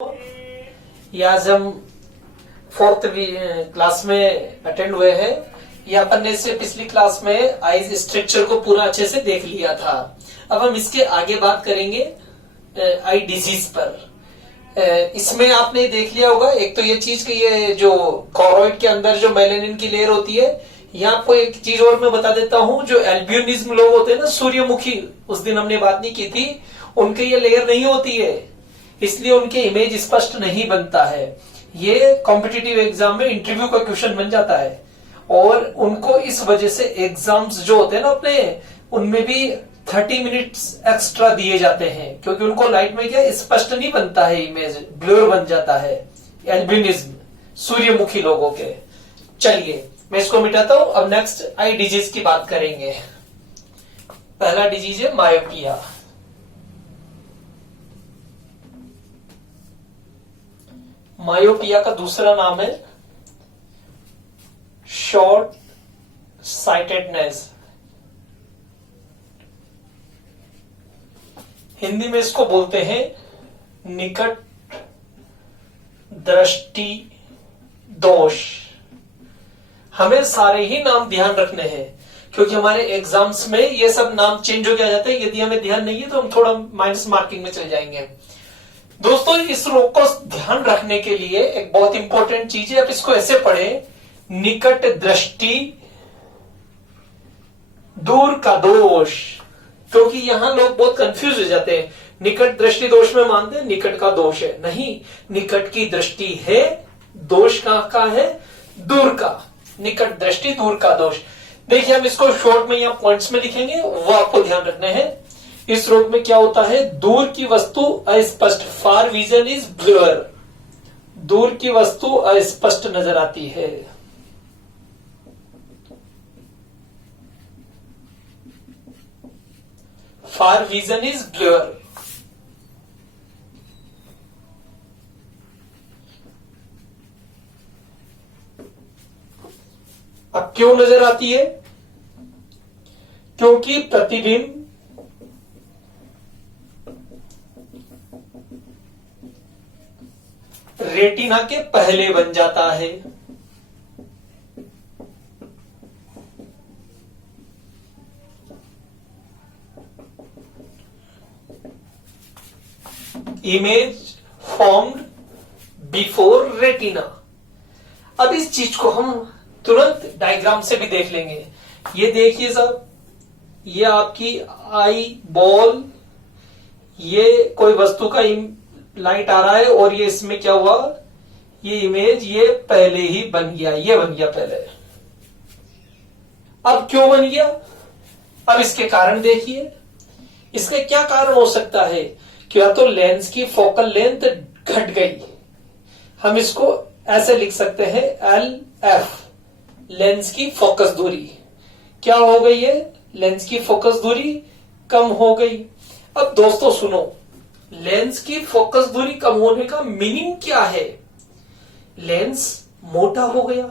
ये आज हम फोर्थ क्लास में अटेंड हुए हैं। ये अपन ने इससे पिछली क्लास में आईज स्ट्रक्चर को पूरा अच्छे से देख लिया था। अब हम इसके आगे बात करेंगे आई डिजीज पर। इसमें आपने देख लिया होगा, एक तो ये चीज कि ये जो कॉरोइड के अंदर जो मेलेनिन की लेयर होती है, यहाँ आपको एक चीज और मैं बता देता हूँ। जो एल्बियनिज्म लोग होते हैं ना, सूर्यमुखी, उस दिन हमने बात नहीं की थी, उनके ये लेयर नहीं होती है, इसलिए उनके इमेज स्पष्ट नहीं बनता है। ये कॉम्पिटिटिव एग्जाम में इंटरव्यू का क्वेश्चन बन जाता है और उनको इस वजह से एग्जाम्स जो होते हैं ना अपने, उनमें भी 30 मिनट्स एक्स्ट्रा दिए जाते हैं, क्योंकि उनको लाइट में क्या स्पष्ट नहीं बनता है, इमेज ब्लर बन जाता है। एल्बिनिज्म सूर्यमुखी लोगों के। चलिए मैं इसको मिटाता हूं। अब नेक्स्ट आई डिजीज की बात करेंगे। पहला डिजीज है मायोपिया। मायोपिया का दूसरा नाम है शॉर्ट साइटेडनेस। हिंदी में इसको बोलते हैं निकट दृष्टि दोष। हमें सारे ही नाम ध्यान रखने हैं, क्योंकि हमारे एग्जाम्स में ये सब नाम चेंज हो गया जाता है। यदि हमें ध्यान नहीं है तो हम थोड़ा माइनस मार्किंग में चले जाएंगे। दोस्तों, इस रोग को ध्यान रखने के लिए एक बहुत इंपॉर्टेंट चीज है, आप इसको ऐसे पढ़ें, निकट दृष्टि दूर का दोष। क्योंकि यहां लोग बहुत कंफ्यूज हो जाते हैं। निकट दृष्टि दोष में मानते हैं निकट का दोष है, नहीं, निकट की दृष्टि है, दोष का है दूर का। निकट दृष्टि दूर का दोष। देखिए हम इसको शॉर्ट में या पॉइंट्स में लिखेंगे, वो आपको ध्यान रखने हैं। इस रोग में क्या होता है, दूर की वस्तु अस्पष्ट, फार विजन इज ब्लर, दूर की वस्तु अस्पष्ट नजर आती है। Far vision is blur. अब क्यों नजर आती है, क्योंकि प्रतिबिंब रेटिना के पहले बन जाता है। Image formed before retina. अब इस चीज को हम तुरंत डायग्राम से भी देख लेंगे। ये देखिए साहब, ये आपकी आई बॉल, ये कोई वस्तु का लाइट आ रहा है और ये इसमें क्या हुआ, ये इमेज ये पहले ही बन गया, ये बन गया पहले। अब क्यों बन गया, अब इसके कारण देखिए। इसका क्या कारण हो सकता है कि या तो लेंस की फोकल लेंथ घट गई, हम इसको ऐसे लिख सकते हैं LF, लेंस की फोकस दूरी क्या हो गई है, लेंस की फोकस दूरी कम हो गई। अब दोस्तों सुनो, लेंस की फोकस दूरी कम होने का मीनिंग क्या है, लेंस मोटा हो गया,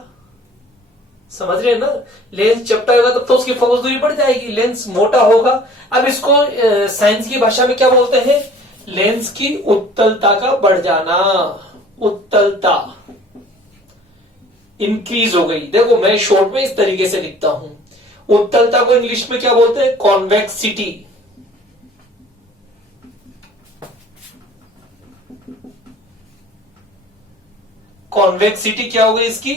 समझ रहे हैं ना। लेंस चपटा होगा तब तो उसकी फोकस दूरी बढ़ जाएगी, लेंस मोटा होगा। अब इसको साइंस की भाषा में क्या बोलते हैं, लेंस की उत्तलता का बढ़ जाना, उत्तलता इंक्रीज हो गई। देखो मैं शॉर्ट में इस तरीके से लिखता हूं, उत्तलता को इंग्लिश में क्या बोलते हैं, कॉन्वेक्सिटी। कॉन्वेक्सिटी क्या हो गई, इसकी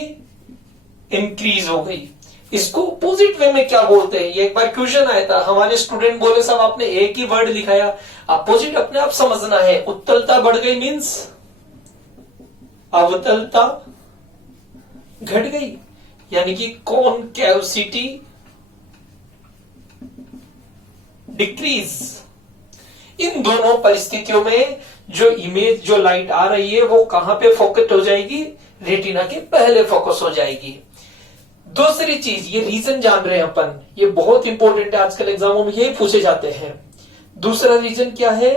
इंक्रीज हो गई। इसको अपोजिट वे में क्या बोलते हैं, ये एक बार क्वेश्चन आया था, हमारे स्टूडेंट बोले साहब आपने एक ही वर्ड लिखाया, अपोजिट अपने आप समझना है। उत्तलता बढ़ गई मींस अवतलता घट गई, यानी कि कॉनकेवसिटी डिक्रीज। इन दोनों परिस्थितियों में जो इमेज, जो लाइट आ रही है, वो कहां पे फोकस हो जाएगी, रेटिना के पहले फोकस हो जाएगी। दूसरी चीज, ये रीजन जान रहे हैं अपन, ये बहुत इंपॉर्टेंट है, आजकल एग्जामों में यही पूछे जाते हैं। दूसरा रीजन क्या है,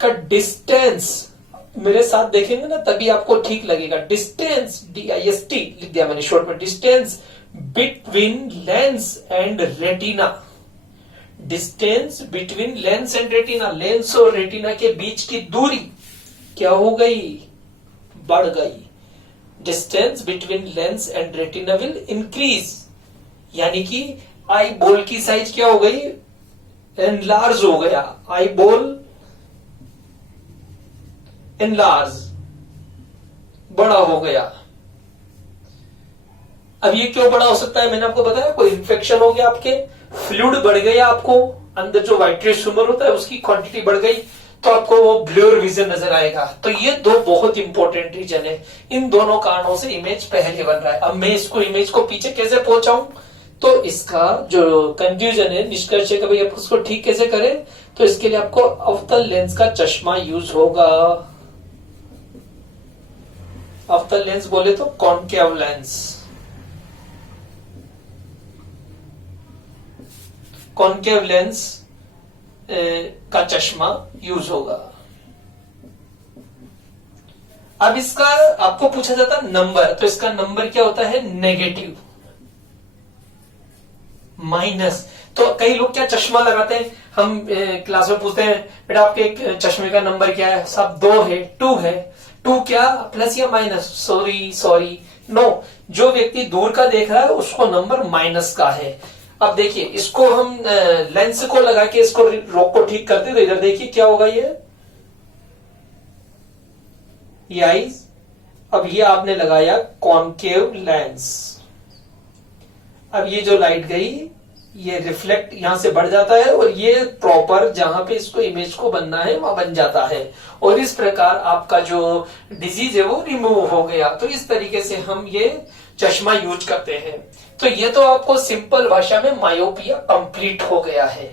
का डिस्टेंस, मेरे साथ देखेंगे ना तभी आपको ठीक लगेगा। डिस्टेंस, DIST लिख दिया मैंने शॉर्ट में, distance between lens and retina. Distance between lens and retina, lens और रेटिना के बीच की दूरी क्या हो गई, बढ़ गई, distance between lens and retina will increase, यानी कि आई बॉल की साइज क्या हो गई, एनलार्ज हो गया, आई बॉल एनलार्ज, बड़ा हो गया। अब ये क्यों बड़ा हो सकता है, मैंने आपको बताया कोई इंफेक्शन हो गया, आपके फ्लूइड बढ़ गया, आपको अंदर जो वाइट्रियस ट्यूमर होता है उसकी क्वांटिटी बढ़ गई, तो आपको वो ब्लर विजन नजर आएगा। तो ये दो बहुत इंपॉर्टेंट रीजन है, इन दोनों कारणों से इमेज पहले बन रहा है। अब मैं इसको इमेज को पीछे कैसे पहुंचाऊं, तो इसका जो कंफ्यूजन है, निष्कर्ष है कि भाई आप उसको ठीक कैसे करें, तो इसके लिए आपको अवतल लेंस का चश्मा यूज होगा। अवतल लेंस बोले तो कॉनकेव लेंस, कॉनकेव लेंस का चश्मा यूज होगा। अब इसका आपको पूछा जाता है नंबर, तो इसका नंबर क्या होता है, नेगेटिव, माइनस। तो कई लोग क्या चश्मा लगाते हैं, हम क्लास में पूछते हैं बेटा आपके एक चश्मे का नंबर क्या है, सब 2 है, 2 है, 2 क्या प्लस या माइनस, सॉरी नो, जो व्यक्ति दूर का देख रहा है उसको नंबर माइनस का है। अब देखिए इसको हम लेंस को लगा के इसको रोग को ठीक करते, तो इधर देखिए क्या होगा, ये आईज। अब ये आपने लगाया कॉनकेव लेंस, अब ये जो लाइट गई ये रिफ्लेक्ट यहां से बढ़ जाता है और ये प्रॉपर जहां पे इसको इमेज को बनना है वहां बन जाता है, और इस प्रकार आपका जो डिजीज है वो रिमूव हो गया। तो इस तरीके से हम ये चश्मा यूज करते हैं। तो ये तो आपको सिंपल भाषा में मायोपिया कंप्लीट हो गया है।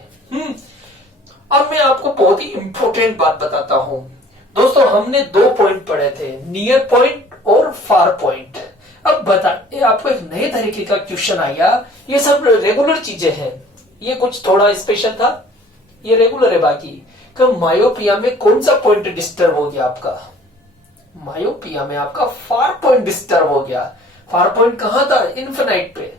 अब मैं आपको बहुत ही इंपॉर्टेंट बात बताता हूं दोस्तों, हमने 2 पॉइंट पढ़े थे, नियर पॉइंट और फार पॉइंट। अब बताइए आपको एक नए तरीके का क्वेश्चन आया, ये सब रेगुलर चीजें हैं, ये कुछ थोड़ा स्पेशल था, ये रेगुलर है। बाकी कि मायोपिया में कौन सा पॉइंट डिस्टर्ब हो गया आपका, मायोपिया में आपका फार पॉइंट डिस्टर्ब हो गया। फार पॉइंट कहां था, इन्फिनाइट पे।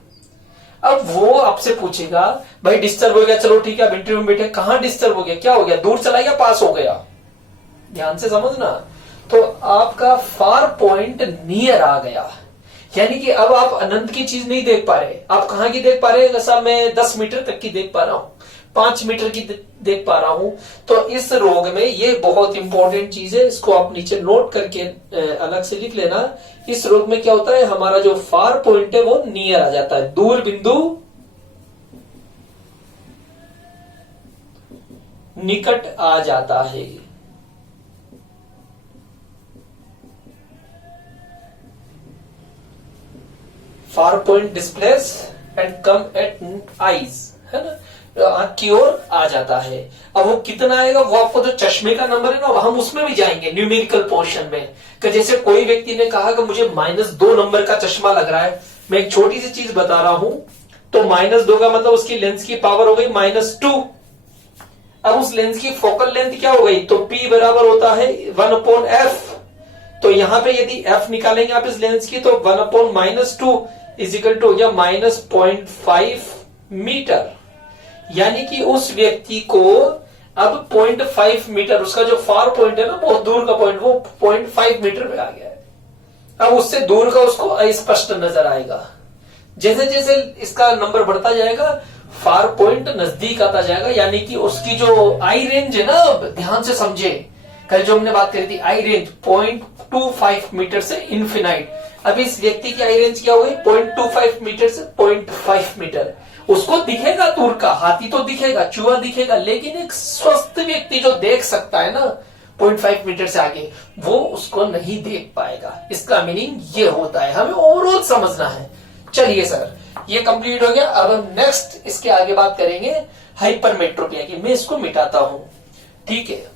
अब वो आपसे पूछेगा भाई डिस्टर्ब हो गया, चलो ठीक है, अब इंटरव्यू में बैठे, कहां डिस्टर्ब हो गया, क्या हो गया, दूर चला गया, पास हो गया, ध्यान से समझना। तो आपका फार पॉइंट नियर आ गया, यानी कि अब आप अनंत की चीज नहीं देख पा रहे, आप कहां की देख पा रहे हैं, जैसा मैं 10 मीटर तक की देख पा रहा हूं, 5 मीटर की देख पा रहा हूं। तो इस रोग में ये बहुत इंपॉर्टेंट चीज है, इसको आप नीचे नोट करके अलग से लिख लेना। इस रोग में क्या होता है, हमारा जो फार पॉइंट है वो नियर आ जाता है, दूर बिंदु निकट आ जाता है। Far point displace and come at eyes, है ना, आंख की ओर आ जाता है। अब वो कितना आएगा, वो आपको जो चश्मे का नंबर है ना, हम उसमें भी जाएंगे न्यूमेरिकल पोर्शन में, कि जैसे कोई व्यक्ति ने कहा कि मुझे -2 नंबर का चश्मा लग रहा है। मैं एक छोटी सी चीज बता रहा हूं, तो -2 का मतलब उसकी लेंस की पावर हो गई -2। अब उस लेंस की फोकल लेंथ क्या हो गई, तो P बराबर होता है 1/f। तो यहां पे यदि f निकालेंगे आप इस लेंस की, तो 1/-2 इजिकल टू या -0.5 मीटर, यानी कि उस व्यक्ति को अब 0.5 मीटर, उसका जो फार पॉइंट है ना, बहुत दूर का पॉइंट, वो 0.5 मीटर पे आ गया है। अब उससे दूर का उसको अस्पष्ट नजर आएगा। जैसे जैसे इसका नंबर बढ़ता जाएगा, फार पॉइंट नजदीक आता जाएगा, यानी कि उसकी जो आई रेंज है ना, ध्यान से समझे, कल जो हमने बात करी थी आई रेंज 0.25 मीटर से इन्फिनाइट। अब इस व्यक्ति की आई रेंज क्या हो गई, 0.25 मीटर से 0.5 मीटर। उसको दिखेगा दूर का, हाथी तो दिखेगा, चूहा दिखेगा, लेकिन एक स्वस्थ व्यक्ति जो देख सकता है ना 0.5 मीटर से आगे, वो उसको नहीं देख पाएगा। इसका मीनिंग ये होता है, हमें ओवरऑल समझना है। चलिए सर, ये कंप्लीट हो गया। अब हम नेक्स्ट इसके आगे बात करेंगे हाइपरमेट्रोपिया की। मैं इसको मिटाता हूं, ठीक है।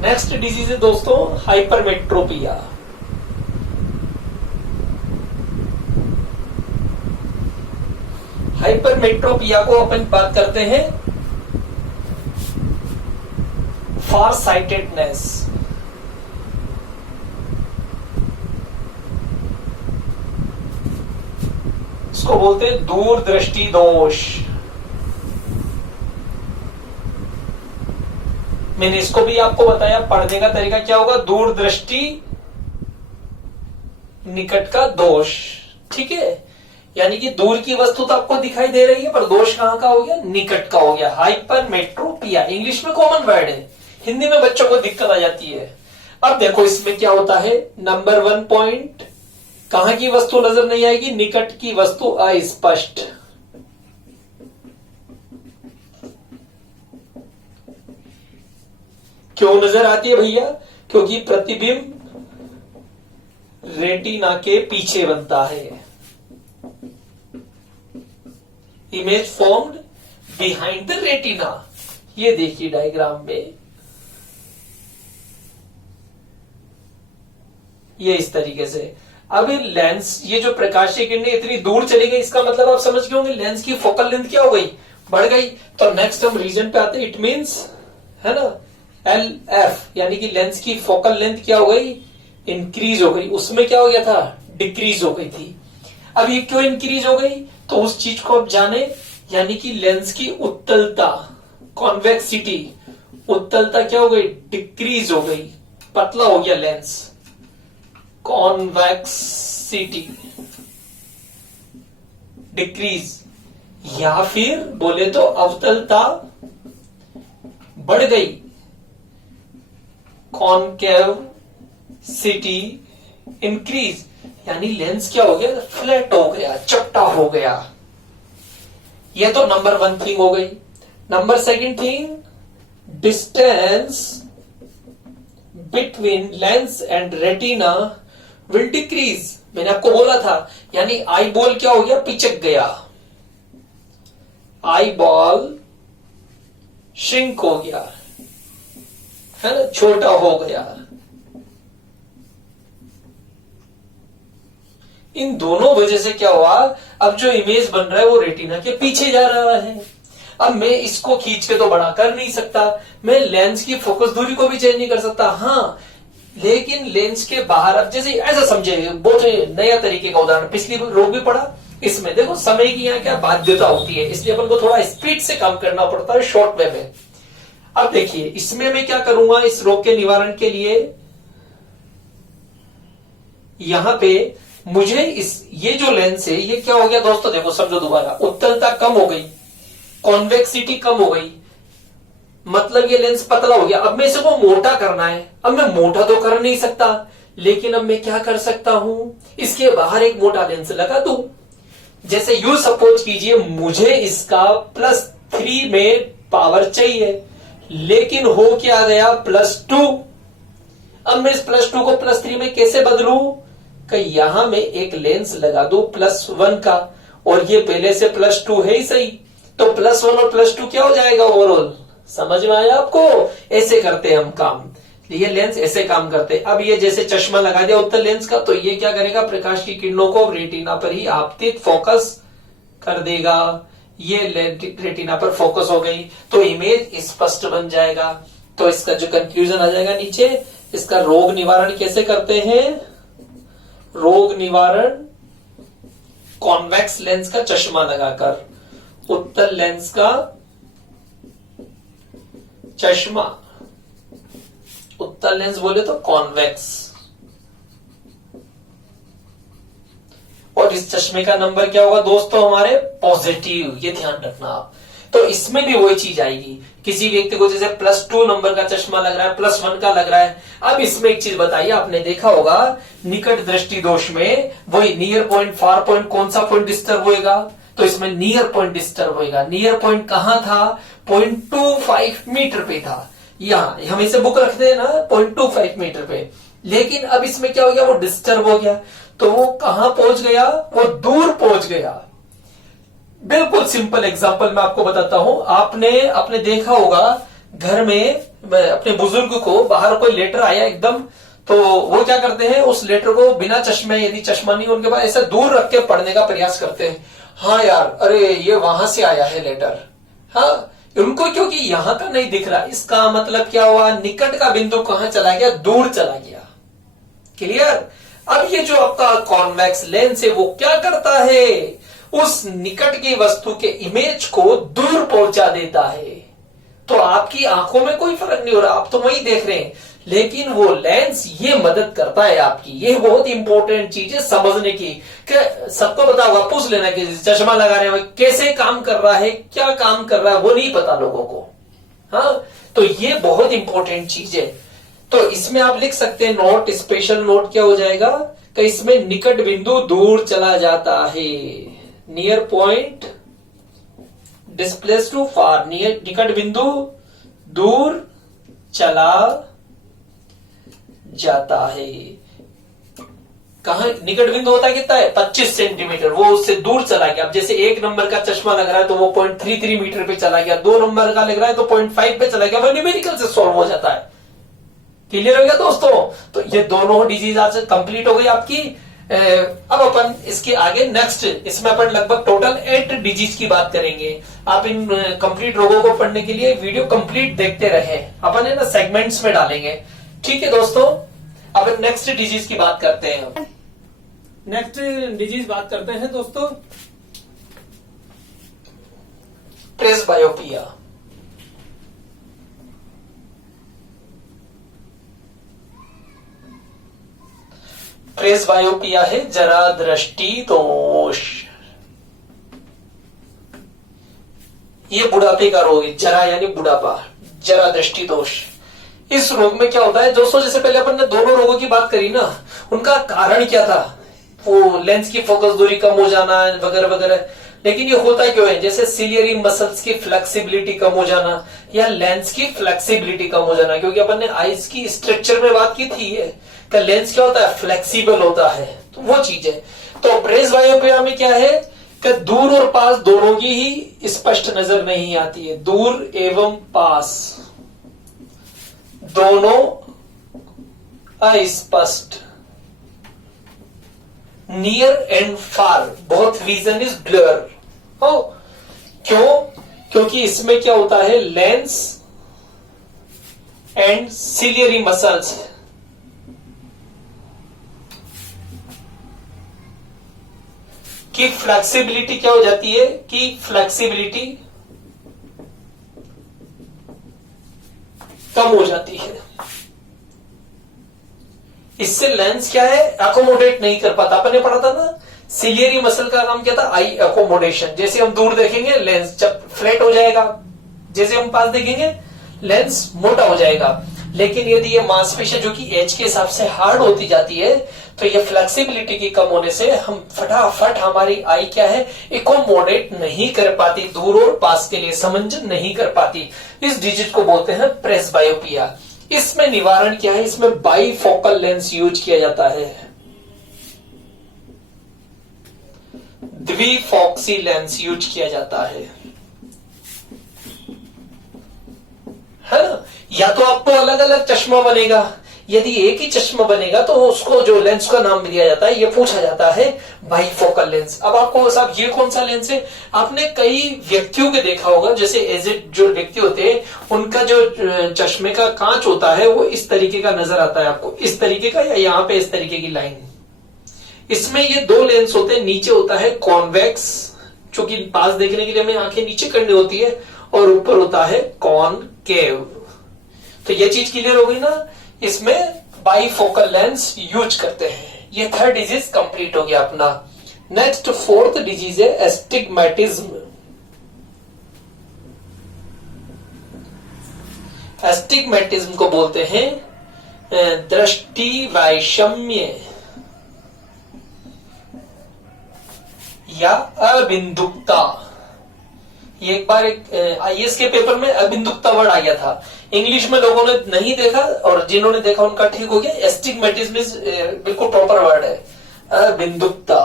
नेक्स्ट डिजीज है दोस्तों हाइपरमेट्रोपिया। हाइपरमेट्रोपिया को अपन बात करते हैं फार साइटेडनेस। इसको बोलते हैं दूरदृष्टि दोष। मैंने इसको भी आपको बताया, पढ़ने का तरीका क्या होगा, दूरदृष्टि निकट का दोष। ठीक है, यानी कि दूर की वस्तु तो आपको दिखाई दे रही है, पर दोष कहां का हो गया, निकट का हो गया। हाइपरमेट्रोपिया इंग्लिश में कॉमन वर्ड है, हिंदी में बच्चों को दिक्कत आ जाती है। अब देखो इसमें क्या होता है, नंबर 1 पॉइंट, कहां की वस्तु नजर नहीं आएगी, निकट की वस्तु अस्पष्ट। क्यों नजर आती है भैया, क्योंकि प्रतिबिंब रेटिना के पीछे बनता है। Image formed behind the retina, ये देखिए डायग्राम में, ये इस तरीके से। अब लेंस, ये जो प्रकाशीय किरणें इतनी दूर चली गई, इसका मतलब आप समझ गए होंगे लेंस की फोकल लेंथ क्या हो गई, बढ़ गई। तो नेक्स्ट हम रीजन पे आते हैं, इट मींस, है ना, LF, यानी कि लेंस की फोकल लेंथ क्या हो गई, इंक्रीज हो गई। उसमें क्या हो गया था, डिक्रीज हो गई थी। अब ये क्यों इंक्रीज हो गई, तो उस चीज को आप जाने, यानी कि लेंस की उत्तलता, कॉन्वेक्सिटी, उत्तलता क्या हो गई, डिक्रीज हो गई, पतला हो गया लेंस, कॉन्वेक्सिटी डिक्रीज, या फिर बोले तो अवतलता बढ़ गई, कॉनकेव सिटी इंक्रीज, यानी लेंस क्या हो गया, फ्लैट हो गया, चपटा हो गया। यह तो नंबर 1 थिंग हो गई। Number 2 thing, distance between lens and retina will decrease. मैंने आपको बोला था, यानी आई बॉल क्या हो गया, पिचक गया, आई बॉल श्रिंक हो गया, है ना, छोटा हो गया। इन दोनों वजह से क्या हुआ, अब जो इमेज बन रहा है वो रेटिना के पीछे जा रहा है। अब मैं इसको खींच के तो बड़ा कर नहीं सकता, मैं लेंस की फोकस दूरी को भी चेंज नहीं कर सकता, हाँ, लेकिन लेंस के बाहर, अब जैसे ऐसा समझे, बहुत नया तरीके का उदाहरण पिछली रोग भी पढ़ा, इसमें देखो समय की यहाँ क्या बाध्यता होती है, इसलिए अपन को थोड़ा स्पीड से काम करना पड़ता है शॉर्ट वे में। अब देखिए इसमें मैं क्या करूंगा, इस रोग के निवारण के लिए यहां पे मुझे ये जो लेंस है ये क्या हो गया दोस्तों, देखो समझो दोबारा, उत्तलता कम हो गई, कॉन्वेक्सिटी कम हो गई, मतलब ये लेंस पतला हो गया। अब मैं इसको मोटा करना है, अब मैं मोटा तो कर नहीं सकता, लेकिन अब मैं क्या कर सकता हूं, इसके बाहर एक मोटा लेंस लगा दूं। जैसे यू सपोज कीजिए मुझे इसका +3 में पावर चाहिए, लेकिन हो क्या गया +2। अब मैं इस +2 को +3 में कैसे बदलूं, कि यहां में एक लेंस लगा दो +1 का, और ये पहले से +2 है ही सही, तो +1 और +2 क्या हो जाएगा ओवरऑल, समझ में आया आपको। ऐसे करते हैं हम काम, ये लेंस ऐसे काम करते हैं। अब ये जैसे चश्मा लगा दिया उत्तल लेंस का, तो ये क्या करेगा, प्रकाश की किरणों को रेटिना पर ही आपतित फोकस कर देगा, ये रेटिना पर फोकस हो गई, तो इमेज स्पष्ट बन जाएगा। तो इसका जो कंक्लूजन आ जाएगा नीचे, इसका रोग निवारण कैसे करते हैं, रोग निवारण कॉन्वेक्स लेंस का चश्मा लगाकर, उत्तल लेंस का चश्मा, उत्तल लेंस बोले तो कॉन्वेक्स, और इस चश्मे का नंबर क्या होगा दोस्तों, हमारे पॉजिटिव, ये ध्यान रखना आप। तो इसमें भी वही चीज आएगी, किसी व्यक्ति को जैसे +2 नंबर का चश्मा लग रहा है, +1 का लग रहा है। अब इसमें एक चीज बताइए, आपने देखा होगा निकट दृष्टि दोष में वही नियर पॉइंट, फार पॉइंट, कौन सा पॉइंट डिस्टर्ब होएगा, तो इसमें नियर पॉइंट डिस्टर्ब होएगा। नियर पॉइंट कहां था, 0.25 मीटर पे था, यहां हम इसे बुक रखते हैं ना 0.25 मीटर पे, लेकिन अब इसमें क्या हो गया, वो डिस्टर्ब हो गया, तो वो कहां पहुंच गया, वो दूर पहुंच गया। बिल्कुल सिंपल एग्जांपल मैं आपको बताता हूं, आपने देखा होगा घर में अपने बुजुर्ग को बाहर कोई लेटर आया एकदम, तो वो क्या करते हैं, उस लेटर को बिना चश्मे, यदि चश्मा नहीं उनके पास, ऐसे दूर रख के पढ़ने का प्रयास करते हैं। हाँ यार, अरे ये वहां से आया है लेटर, हाँ, उनको क्योंकि यहां का नहीं दिख रहा, इसका मतलब क्या हुआ, निकट का बिंदु कहां चला गया, दूर चला गया। क्लियर। अब ये जो आपका कॉन्वेक्स लेंस है वो क्या करता है, उस निकट की वस्तु के इमेज को दूर पहुंचा देता है, तो आपकी आंखों में कोई फर्क नहीं हो रहा, आप तो वही देख रहे हैं, लेकिन वो लेंस ये मदद करता है आपकी। ये बहुत इंपॉर्टेंट चीज है समझने की, कि सबको पता होगा, पूछ लेना कि चश्मा लगा रहे हो कैसे काम कर रहा है, क्या काम कर रहा है, वो नहीं पता लोगों को। हाँ, तो ये बहुत इंपॉर्टेंट चीज है। तो इसमें आप लिख सकते हैं नोट, स्पेशल नोट क्या हो जाएगा कि इसमें निकट बिंदु दूर चला जाता है, near point displace to far, near निकट बिंदु दूर चला जाता है। कहा निकट बिंदु होता है कितना है, 25 सेंटीमीटर, वो उससे दूर चला गया। अब जैसे 1 नंबर का चश्मा लग रहा है तो वो 0.33 मीटर पे चला गया, 2 नंबर का लग रहा है तो 0.5 पे चला गया, वो न्यूमेरिकल से सॉल्व हो जाता है। क्लियर हो गया दोस्तों? तो ये दोनों डिजीज आज कंप्लीट हो गई आपकी। अब अपन इसके आगे नेक्स्ट, इसमें अपन लगभग टोटल 8 डिजीज की बात करेंगे। आप इन कंप्लीट रोगों को पढ़ने के लिए वीडियो कंप्लीट देखते रहे, अपन है ना सेगमेंट्स में डालेंगे। ठीक है दोस्तों, अब नेक्स्ट डिजीज की बात करते हैं। नेक्स्ट डिजीज बात करते हैं दोस्तों, प्रेसबायोपिया। प्रेसबायोपिया है जरा दृष्टि दोष। ये बुढ़ापे का रोग है, जरा यानी बुढ़ापा, जरा दृष्टि दोष। इस रोग में क्या होता है दोस्तों, जैसे पहले अपन ने दोनों रोगों की बात करी ना, उनका कारण क्या था, वो लेंस की फोकस दूरी कम हो जाना वगैरह वगैरह। लेकिन ये होता क्यों है, जैसे सिलियरी मसल्स की फ्लेक्सिबिलिटी कम हो जाना या लेंस की फ्लेक्सिबिलिटी कम हो जाना, क्योंकि अपन ने आईज की स्ट्रक्चर में बात की थी कि लेंस क्या होता है, फ्लेक्सिबल होता है, तो वो चीज है। तो प्रेसबायोपिया में क्या है कि दूर और पास दोनों की ही स्पष्ट नजर नहीं आती है, दूर एवं पास दोनों अस्पष्ट, near and far both vision is blur. क्यों? क्योंकि इसमें क्या होता है, लेंस एंड सिलियरी मसल्स की फ्लेक्सिबिलिटी क्या हो जाती है, कि फ्लेक्सिबिलिटी कम हो जाती है। इससे लेंस क्या है, एकोमोडेट नहीं कर पाता। अपन ने पढ़ा था ना, सिलियरी मसल का काम क्या था, आई एकोमोडेशन। जैसे हम दूर देखेंगे लेंस जब फ्लैट हो जाएगा, जैसे हम पास देखेंगे लेंस मोटा हो जाएगा। लेकिन यदि ये मांसपेशियां जो कि एज के हिसाब से हार्ड होती जाती है, तो ये फ्लेक्सिबिलिटी की कम होने से हम फटाफट हमारी आई क्या है, एकोमोडेट नहीं कर पाती, दूर और पास के लिए समंजन नहीं कर पाती। इस डिजीज को बोलते हैं प्रेसबायोपिया। इसमें निवारण क्या है, इसमें बाईफोकल लेंस यूज किया जाता है, द्विफोक्सी लेंस यूज किया जाता है ना। या तो आपको अलग अलग चश्मा बनेगा, यदि एक ही चश्मा बनेगा तो उसको जो लेंस का नाम दिया जाता है, ये पूछा जाता है बाईफोकल लेंस। अब आपको साहब ये कौन सा लेंस है, आपने कई व्यक्तियों के देखा होगा, जैसे एजेड जो व्यक्ति होते हैं उनका जो चश्मे का कांच होता है वो इस तरीके का नजर आता है आपको, इस तरीके का, या यहाँ पे इस तरीके की लाइन। इसमें ये 2 लेंस होते हैं, नीचे होता है कॉन्वेक्स, जो कि पास देखने के लिए हमें आंखें नीचे करनी होती है, और ऊपर होता है कॉनकेव। तो ये चीज क्लियर हो गई ना, इसमें बाईफोकल लेंस यूज करते हैं। ये 3rd डिजीज कंप्लीट हो गया अपना। नेक्स्ट 4th डिजीज है एस्टिग्मेटिज्म। एस्टिग्मेटिज्म को बोलते हैं दृष्टि वैषम्य या अबिंदुकता। ये एक बार एक आईएएस के पेपर में अबिंदुकता वर्ड आ गया था, इंग्लिश में लोगों ने नहीं देखा और जिन्होंने देखा उनका ठीक हो गया। एस्टिग्मेटिज्म बिल्कुल प्रॉपर वर्ड है, अबिंदुकता।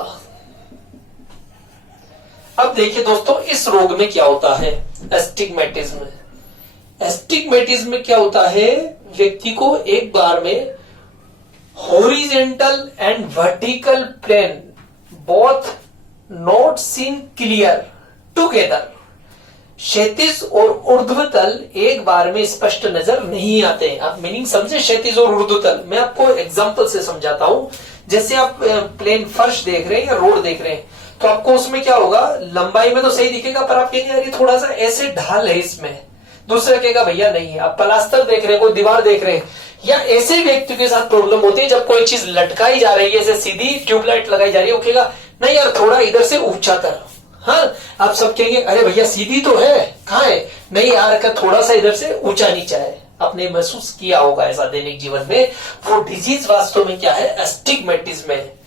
अब देखिए दोस्तों, इस रोग में क्या होता है, एस्टिग्मेटिज्म। एस्टिग्मेटिज्म में क्या होता है, व्यक्ति को एक बार में horizontal and vertical plane both not seen clear together, क्षैतिज और ऊर्ध्वतल एक बार में स्पष्ट नजर नहीं आते हैं। आप मीनिंग समझे, क्षैतिज और ऊर्ध्वतल। मैं आपको एग्जांपल से समझाता हूं। जैसे आप प्लेन फर्श देख रहे हैं या रोड देख रहे हैं, तो आपको उसमें क्या होगा, लंबाई में तो सही दिखेगा, पर आप कहेंगे यार ये थोड़ा सा ऐसे ढाल है इसमें, दूसरा कहेगा भैया नहीं है। आप प्लास्टर देख रहे हैं, कोई दीवार देख रहे हैं, या ऐसे व्यक्ति के साथ प्रॉब्लम होती है जब कोई चीज लटकाई जा रही है, जैसे सीधी ट्यूबलाइट लगाई जा रही है, वो कहेगा नहीं यार थोड़ा इधर से ऊंचा कर। हाँ, आप सब कहेंगे अरे भैया सीधी तो है, कहाँ है, नहीं यार का थोड़ा सा इधर से ऊंचा नीचा है। आपने महसूस किया होगा ऐसा दैनिक जीवन में। वो डिजीज वास्तव में क्या है, एस्टिग्मेटिज्म है।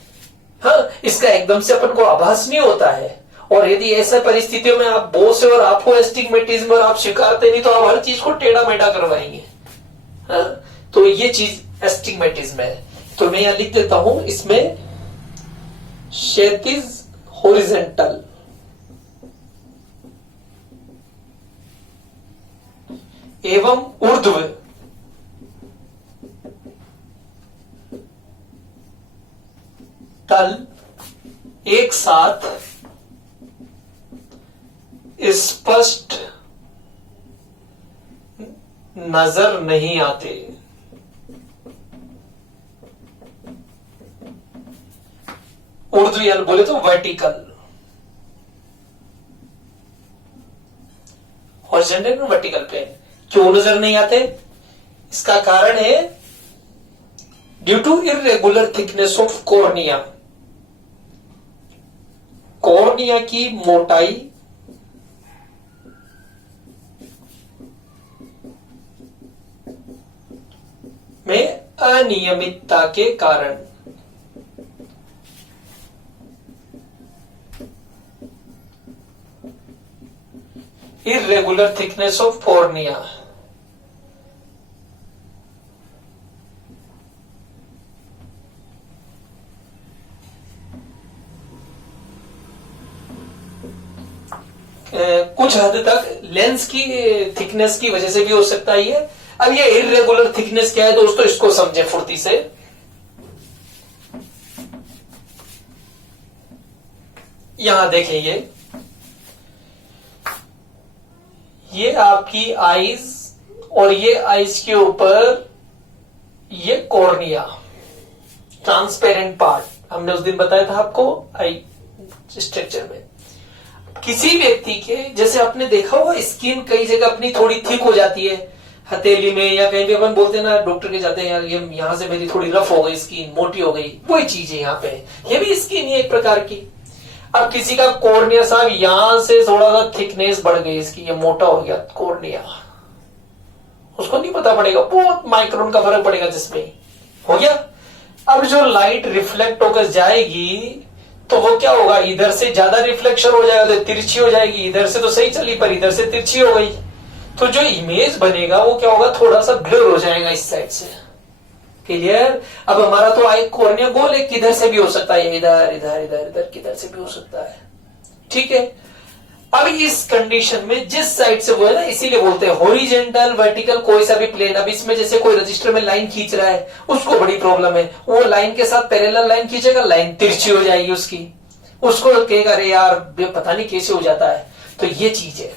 हाँ, इसका एकदम से अपन को आभास नहीं होता है। और यदि ऐसा परिस्थितियों में आप बोस है और आपको एस्टिग्मेटिज्म और आप स्वीकारते नहीं, तो आप हर चीज को टेढ़ा मेढ़ा करवाएंगे। हाँ, तो ये चीज एस्टिग्मेटिज्म है। तो मैं यहां लिख देता हूं इसमें क्षैतिज हॉरिजॉन्टल एवं ऊर्ध्व तल एक साथ स्पष्ट नजर नहीं आते। उर्दू यानी बोले तो वर्टिकल, हॉरिजॉन्टल वर्टिकल प्लेन। क्यों नजर नहीं आते? इसका कारण है due to irregular thickness of cornea. Cornea की मोटाई में अनियमितता के कारण irregular thickness of cornea। कुछ हद तक लेंस की थिकनेस की वजह से भी हो सकता है ये। अब ये इरेगुलर थिकनेस क्या है दोस्तों, इसको समझे फुर्ती से। यहां देखें, ये आपकी आईज और ये आईज के ऊपर ये कॉर्निया, ट्रांसपेरेंट पार्ट हमने उस दिन बताया था आपको आई स्ट्रक्चर में। किसी व्यक्ति के, जैसे आपने देखा होगा स्किन कई जगह अपनी थोड़ी थिक हो जाती है, हथेली में या कहीं भी अपन बोलते हैं ना, डॉक्टर के जाते हैं यार ये यहां से मेरी थोड़ी रफ हो गई स्किन, मोटी हो गई, वही चीज है यहाँ पे। ये भी स्किन ही एक प्रकार की। अब किसी का कॉर्निया साहब यहां से थोड़ा सा थिकनेस बढ़ गई इसकी, ये मोटा हो गया कॉर्निया, उसको नहीं पता पड़ेगा, बहुत माइक्रोन का फर्क पड़ेगा जिसमें हो गया। अब जो लाइट रिफ्लेक्ट होकर जाएगी तो वो क्या होगा, इधर से ज्यादा रिफ्लेक्शन हो जाएगा तो तिरछी हो जाएगी, इधर से तो सही चली पर इधर से तिरछी हो गई, तो जो इमेज बनेगा वो क्या होगा, थोड़ा सा ब्लर हो जाएगा इस साइड से। क्लियर? अब हमारा तो आई कॉर्निया गोल है, किधर से भी हो सकता है, इधर इधर इधर इधर किधर से भी हो सकता है। ठीक है, अब इस कंडीशन में जिस साइड से वो है ना, इसीलिए बोलते हैं हॉरिजॉन्टल वर्टिकल कोई सा भी प्लेन। अब इसमें जैसे कोई रजिस्टर में लाइन खींच रहा है, उसको बड़ी प्रॉब्लम है, वो लाइन के साथ पैरेलल लाइन खींचेगा, लाइन तिरछी हो जाएगी उसकी, उसको कहेगा अरे यार पता नहीं कैसे हो जाता है। तो ये चीज है।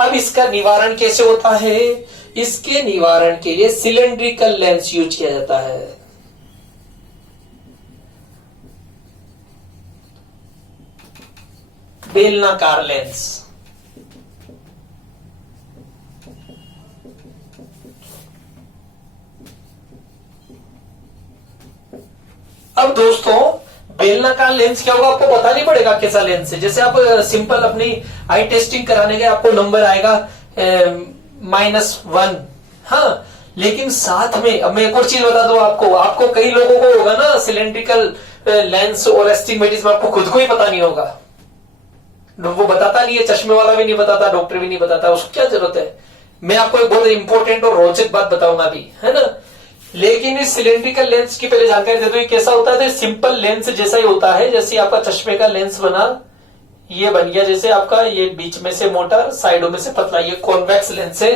अब इसका निवारण कैसे होता है? इसके निवारण के लिए सिलेंड्रिकल लेंस यूज किया जाता है। बेलनाकार लेंस। अब दोस्तों बेलनाकार लेंस क्या होगा आपको पता नहीं पड़ेगा कैसा लेंस है। जैसे आप सिंपल अपनी आई टेस्टिंग कराने गए, आपको नंबर आएगा -1। हाँ, लेकिन साथ में अब मैं एक और चीज बता दूं आपको कई लोगों को होगा ना सिलेंड्रिकल लेंस और एस्टिग्मेटिज्म, आपको खुद को ही पता नहीं होगा, वो बताता नहीं है, चश्मे वाला भी नहीं बताता, डॉक्टर भी नहीं बताता, उसको क्या जरूरत है। मैं आपको एक बहुत इंपॉर्टेंट और रोचक बात बताऊंगा अभी, है ना। लेकिन इस सिलेंड्रिकल लेंस की पहले जानकारी दे दो, ये कैसा होता है। सिंपल लेंस जैसा ही होता है, जैसे आपका चश्मे का लेंस बना, ये बन गया जैसे आपका, ये बीच में से मोटा, साइडों में से पतला, ये कॉन्वेक्स लेंस है।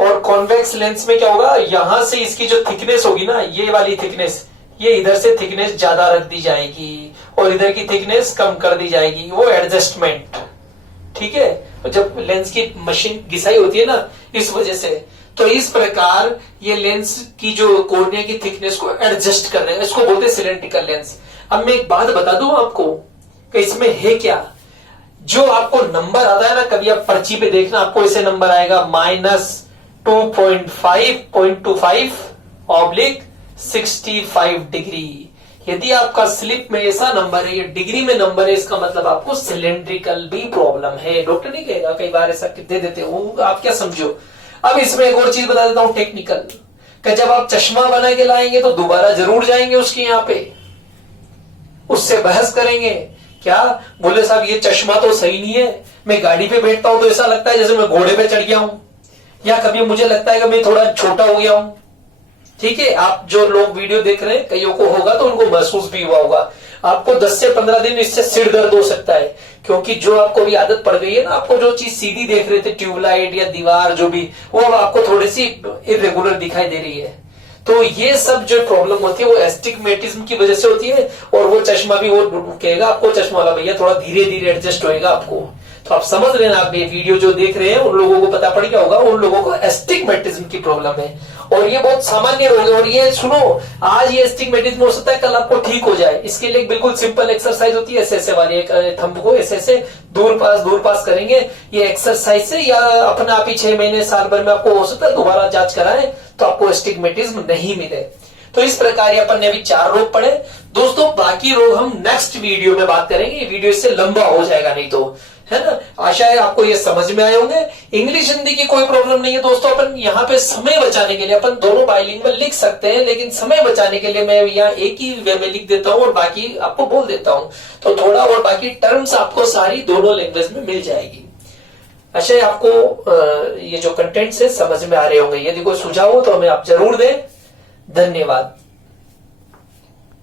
और कॉन्वेक्स लेंस में क्या होगा, यहां से इसकी जो थिकनेस होगी ना, ये वाली थिकनेस, ये इधर से थिकनेस ज्यादा रख दी जाएगी और इधर की थिकनेस कम कर दी जाएगी, वो एडजस्टमेंट। ठीक है, जब लेंस की मशीन घिसाई होती है ना, इस वजह से, तो इस प्रकार ये लेंस की जो कॉर्निया की थिकनेस को एडजस्ट कर रहे हैं, इसको बोलते हैं सिलेंड्रिकल लेंस। अब मैं एक बात बता दूं आपको कि इसमें है क्या, जो आपको नंबर आता है ना, कभी आप पर्ची पे देखना, आपको ऐसे नंबर आएगा 2.5.25 ऑब्लिक 65 डिग्री। यदि आपका स्लिप में ऐसा नंबर है, ये डिग्री में नंबर है, इसका मतलब आपको सिलेंड्रिकल भी प्रॉब्लम है। डॉक्टर नहीं कहेगा, कई बार ऐसा दे देते हो, आप क्या समझो। अब इसमें एक और चीज बता देता हूं टेक्निकल, कि जब आप चश्मा बना के लाएंगे तो दोबारा जरूर जाएंगे उसके यहाँ पे, उससे बहस करेंगे। क्या बोले साहब ये चश्मा तो सही नहीं है, मैं गाड़ी पे बैठता हूं तो ऐसा लगता है जैसे मैं घोड़े पे चढ़ गया हूं, या कभी मुझे लगता है कि मैं थोड़ा छोटा हो गया हूं। ठीक है, आप जो लोग वीडियो देख रहे हैं कईयों को होगा तो उनको महसूस भी हुआ होगा। आपको 10 से 15 दिन इससे सिर दर्द हो सकता है, क्योंकि जो आपको भी आदत पड़ गई है ना, आपको जो चीज सीधी देख रहे थे, ट्यूबलाइट या दीवार जो भी, वो अब आपको थोड़ी सी इरेगुलर दिखाई दे रही है। तो ये सब जो प्रॉब्लम होती है वो एस्टिग्मेटिज्म की वजह से होती है। और वो चश्मा भी वो कहेगा आपको, चश्मा वाला भैया थोड़ा धीरे धीरे एडजस्ट होएगा आपको। तो आप समझ रहे हैं, आप ये वीडियो जो देख रहे हैं उन लोगों को पता पड़ गया होगा, उन लोगों को एस्टिग्मेटिज्म की प्रॉब्लम है। और ये बहुत सामान्य रोग है। और ये सुनो, आज ये एस्टिग्मेटिज्म हो सकता है कल आपको ठीक हो जाए। इसके लिए एक बिल्कुल सिंपल एक्सरसाइज होती है, ऐसे ऐसे वाली, एक थंब को ऐसे ऐसे दूर पास करेंगे। ये एक्सरसाइज से या अपने आप ही 6 महीने साल भर में आपको हो सकता है दोबारा जांच कराएं तो आपको एस्टिग्मेटिज्म नहीं मिले। तो इस प्रकार अपन ने अभी 4 रोग पढ़े दोस्तों। बाकी रोग हम नेक्स्ट वीडियो में बात करेंगे, ये वीडियो इससे लंबा हो जाएगा नहीं तो, है ना। आशा है आपको ये समझ में आए होंगे। इंग्लिश हिंदी की कोई प्रॉब्लम नहीं है दोस्तों। अपन यहाँ पे समय बचाने के लिए अपन दोनों बाइलिंगुअल लिख सकते हैं, लेकिन समय बचाने के लिए मैं यहाँ एक ही वे में लिख देता हूँ और बाकी आपको बोल देता हूँ, तो थोड़ा और बाकी टर्म्स आपको सारी दोनों लैंग्वेज में मिल जाएगी। आशा है आपको ये जो कंटेंट्स है समझ में आ रहे होंगे। यदि कोई सुझाव हो तो हमें आप जरूर दें। धन्यवाद।